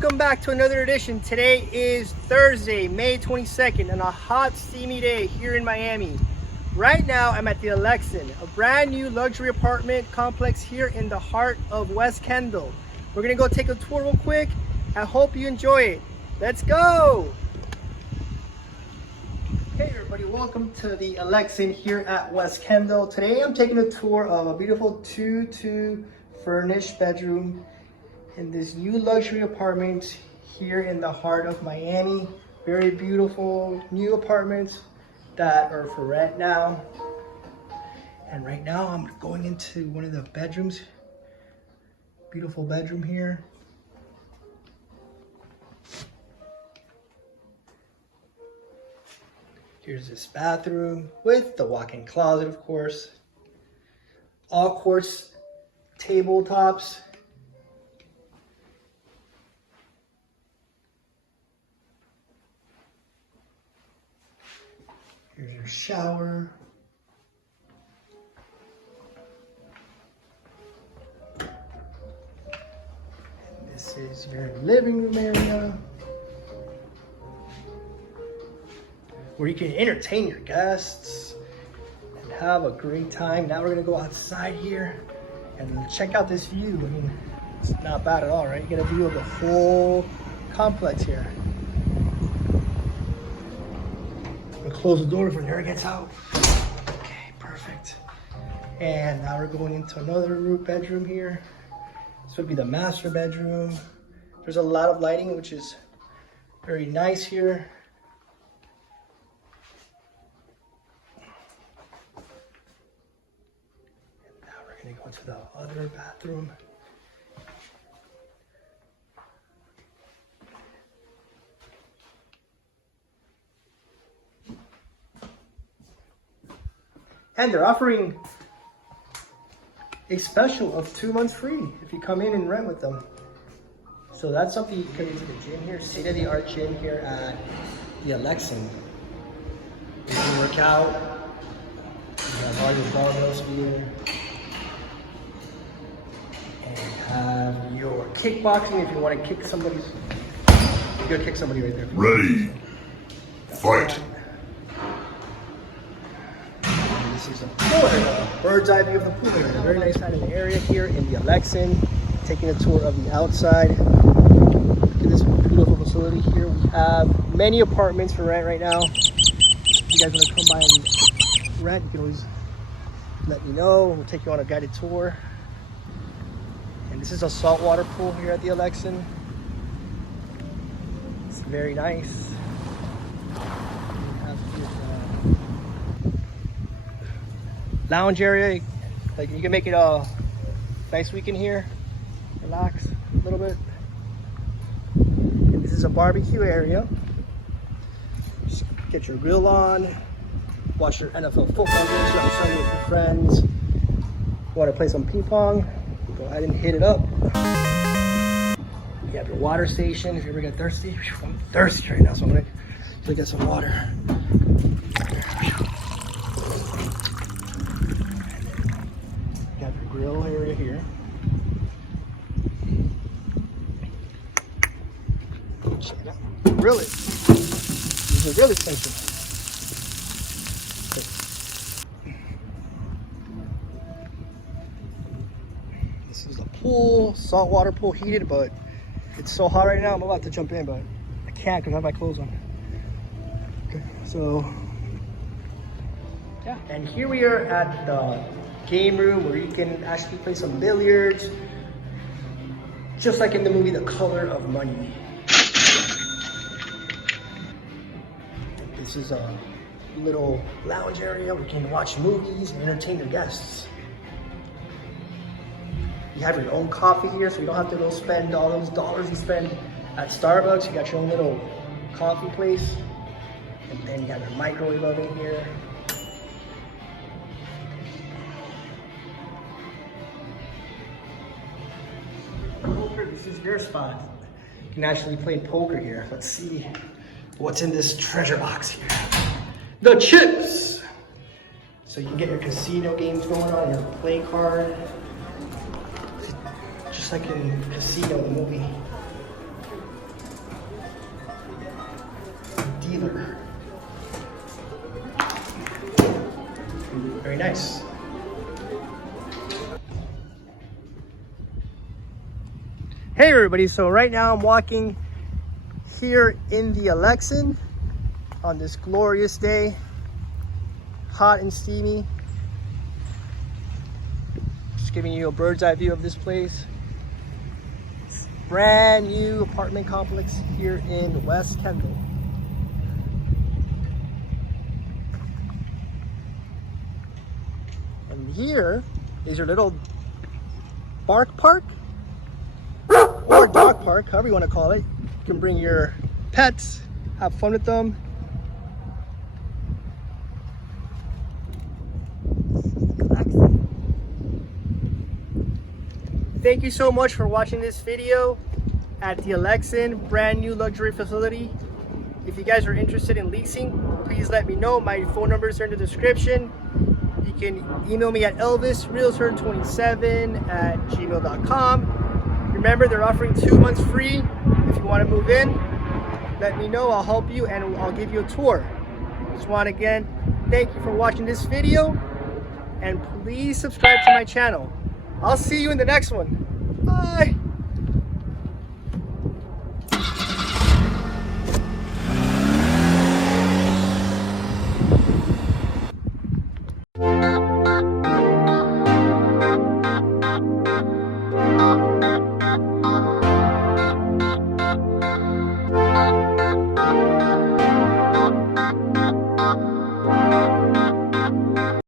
welcome back to another edition. Today is Thursday, May 22nd, on a hot, steamy day here in Miami. Right now, I'm at the Alexan, a brand new luxury apartment complex here in the heart of West Kendall. We're gonna go take a tour real quick. I hope you enjoy it. Let's go! Hey everybody, welcome to the Alexan here at West Kendall. Today I'm taking a tour of a beautiful 2-2 furnished bedroom in this new luxury apartment here in the heart of Miami. Very beautiful new apartments that are for rent now. And right now I'm going into one of the bedrooms. Beautiful bedroom here. Here's this bathroom with the walk-in closet, of course. All quartz tabletops. Here's your shower. And this is your living room area, where you can entertain your guests and have a great time. Now we're gonna go outside here and check out this view. I mean, it's not bad at all, right? You get a view of the whole complex here. Close the door before the air gets out. Okay, perfect. And now we're going into another bedroom here. This would be the master bedroom. There's a lot of lighting, which is very nice here. And now we're gonna go into the other bathroom. And they're offering a special of 2 months free if you come in and rent with them. So that's something. You can come into the gym here, state-of-the-art gym here at the Alexan. You can work out. You have all your barbells here. And you have your kickboxing if you want to kick somebody's. You're gonna kick somebody right there. Ready. Fight. This is a pool area, bird's eye view of the pool area. Very nice kind of area here in the Alexan. Taking a tour of the outside. Look at this beautiful facility here. We have many apartments for rent right now. If you guys want to come by and rent, you can always let me know. We'll take you on a guided tour. And this is a saltwater pool here at the Alexan. It's very nice. Lounge area, like you can make it a nice weekend here. Relax a little bit. And this is a barbecue area. Just get your grill on, watch your NFL football games on Sunday with your friends. Want to play some ping pong? Go ahead and hit it up. You have your water station if you ever get thirsty. I'm thirsty right now, so I'm gonna get some water. Grill area here. Check it out. Grill it. These are really expensive. This is the pool, saltwater pool, heated, but it's so hot right now. I'm about to jump in, but I can't because I have my clothes on. Okay, so yeah, and here we are at the game room where you can actually play some billiards, just like in the movie The Color of Money. This is a little lounge area where you can watch movies and entertain your guests. You have your own coffee here, so you don't have to go spend all those dollars you spend at Starbucks. You got your own little coffee place. And then you have your microwave oven here. This is your spot. You can actually play poker here. Let's see what's in this treasure box here. The chips! So you can get your casino games going on, your play card. Just like in Casino, the movie. Very nice. Hey everybody, so right now I'm walking here in the Alexan on this glorious day, hot and steamy. Just giving you a bird's eye view of this place. Brand new apartment complex here in West Kendall. And here is your little bark park or dog park, however you want to call it. You can bring your pets, have fun with them. Thank you so much for watching this video at the Alexan brand new luxury facility. If you guys are interested in leasing, please let me know. My phone numbers are in the description. You can email me at elvisrealtor27@gmail.com. Remember, they're offering 2 months free. If you want to move in, let me know. I'll help you and I'll give you a tour. Just want to again thank you for watching this video, and please subscribe to my channel. I'll see you in the next one. Bye.